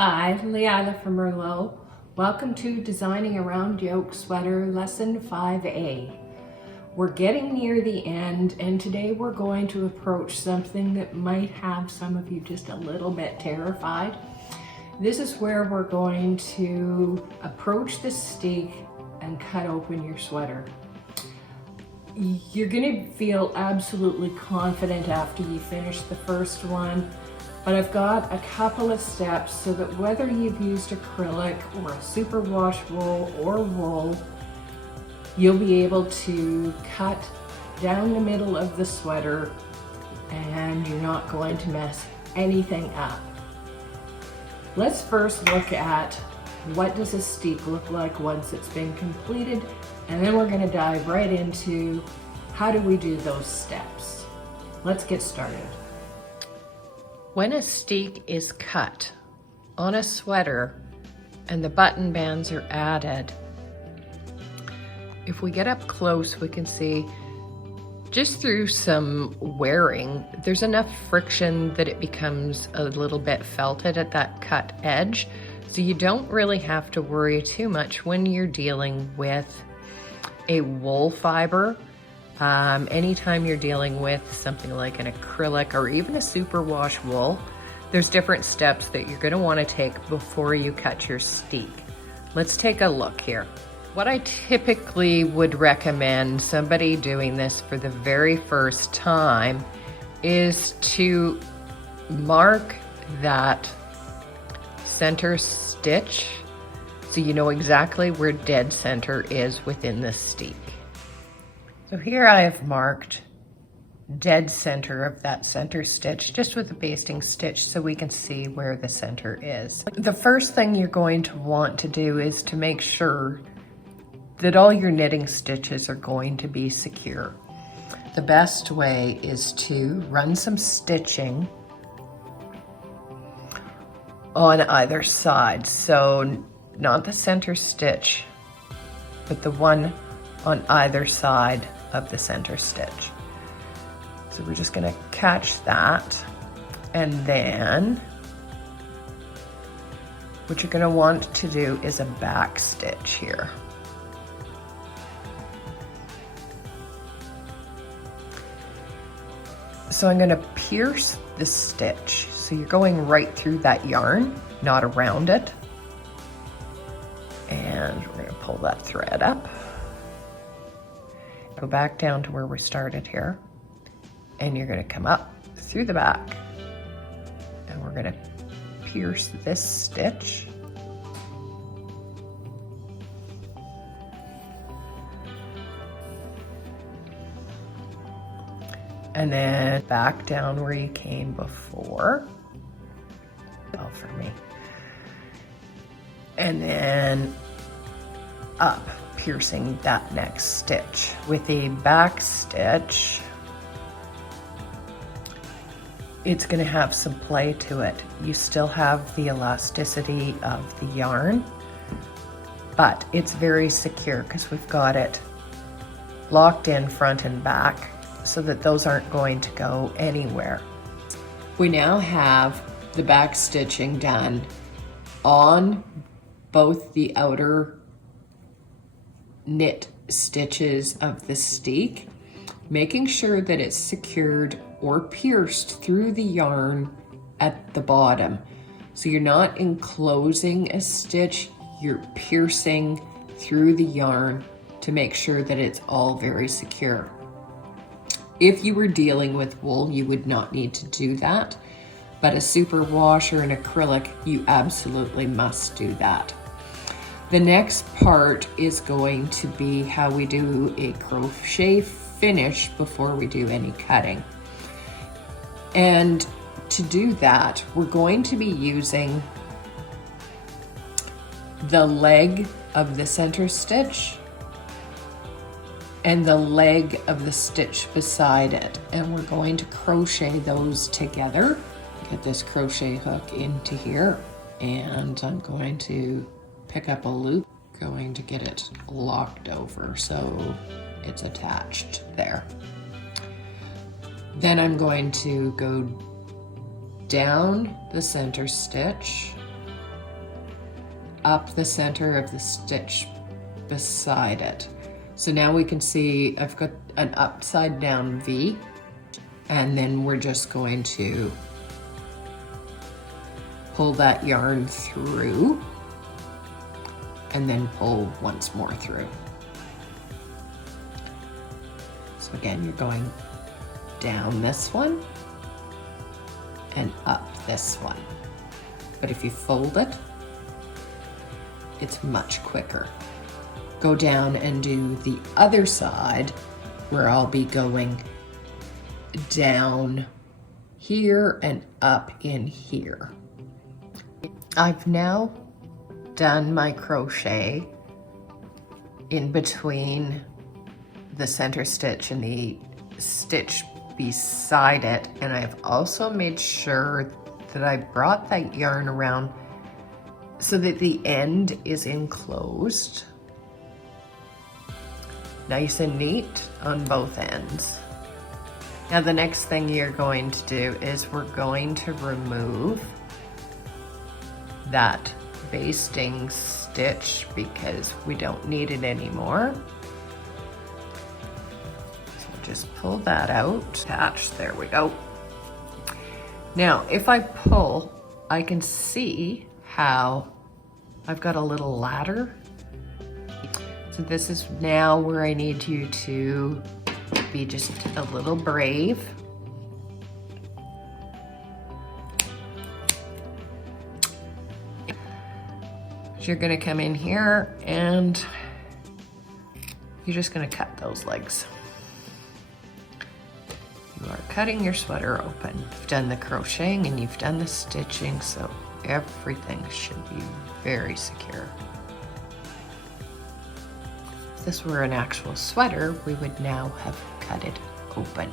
Hi, Leila from Merlot. Welcome to Designing Around Yoke Sweater Lesson 5A. We're getting near the end, and today we're going to approach something that might have some of you just a little bit terrified. This is where we're going to approach the steek and cut open your sweater. You're going to feel absolutely confident after you finish the first one. But I've got a couple of steps so that whether you've used acrylic or a superwash wool or wool, you'll be able to cut down the middle of the sweater and you're not going to mess anything up. Let's first look at what does a steek look like once it's been completed, and then we're going to dive right into how do we do those steps. Let's get started. When a steek is cut on a sweater and the button bands are added, if we get up close, we can see just through some wearing, there's enough friction that it becomes a little bit felted at that cut edge. So you don't really have to worry too much when you're dealing with a wool fiber. Anytime you're dealing with something like an acrylic or even a superwash wool, there's different steps that you're going to want to take before you cut your steek. Let's take a look here. What I typically would recommend somebody doing this for the very first time is to mark that center stitch so you know exactly where dead center is within the steek. So here I have marked dead center of that center stitch just with a basting stitch so we can see where the center is. The first thing you're going to want to do is to make sure that all your knitting stitches are going to be secure. The best way is to run some stitching on either side. So not the center stitch, but the one on either side of the center stitch. So we're just going to catch that, and then what you're going to want to do is a back stitch here. So I'm going to pierce the stitch. So you're going right through that yarn, not around it. And we're going to pull that thread up. Go back down to where we started here, and you're going to come up through the back, and we're going to pierce this stitch. And then back down where you came before. Oh, for me. And then up, piercing that next stitch. With a back stitch, it's going to have some play to it. You still have the elasticity of the yarn, but it's very secure because we've got it locked in front and back so that those aren't going to go anywhere. We now have the back stitching done on both the outer knit stitches of the steek, making sure that it's secured or pierced through the yarn at the bottom. So you're not enclosing a stitch, you're piercing through the yarn to make sure that it's all very secure. If you were dealing with wool, you would not need to do that, but a superwash or an acrylic, you absolutely must do that. The next part is going to be how we do a crochet finish before we do any cutting. And to do that, we're going to be using the leg of the center stitch and the leg of the stitch beside it. And we're going to crochet those together. Get this crochet hook into here, and I'm going to pick up a loop, going to get it locked over so it's attached there. Then I'm going to go down the center stitch up the center of the stitch beside it. So now we can see I've got an upside down V, and then we're just going to pull that yarn through and then pull once more through. So again, you're going down this one and up this one. But if you fold it, it's much quicker. Go down and do the other side where I'll be going down here and up in here. I've now done my crochet in between the center stitch and the stitch beside it, and I've also made sure that I brought that yarn around so that the end is enclosed. Nice and neat on both ends. Now the next thing you're going to do is we're going to remove that basting stitch because we don't need it anymore. So just pull that out, attach, there we go. Now if I pull, I can see how I've got a little ladder. So this is now where I need you to be just a little brave. You're gonna come in here and you're just gonna cut those legs. You are cutting your sweater open. You've done the crocheting and you've done the stitching, so everything should be very secure. If this were an actual sweater, we would now have cut it open.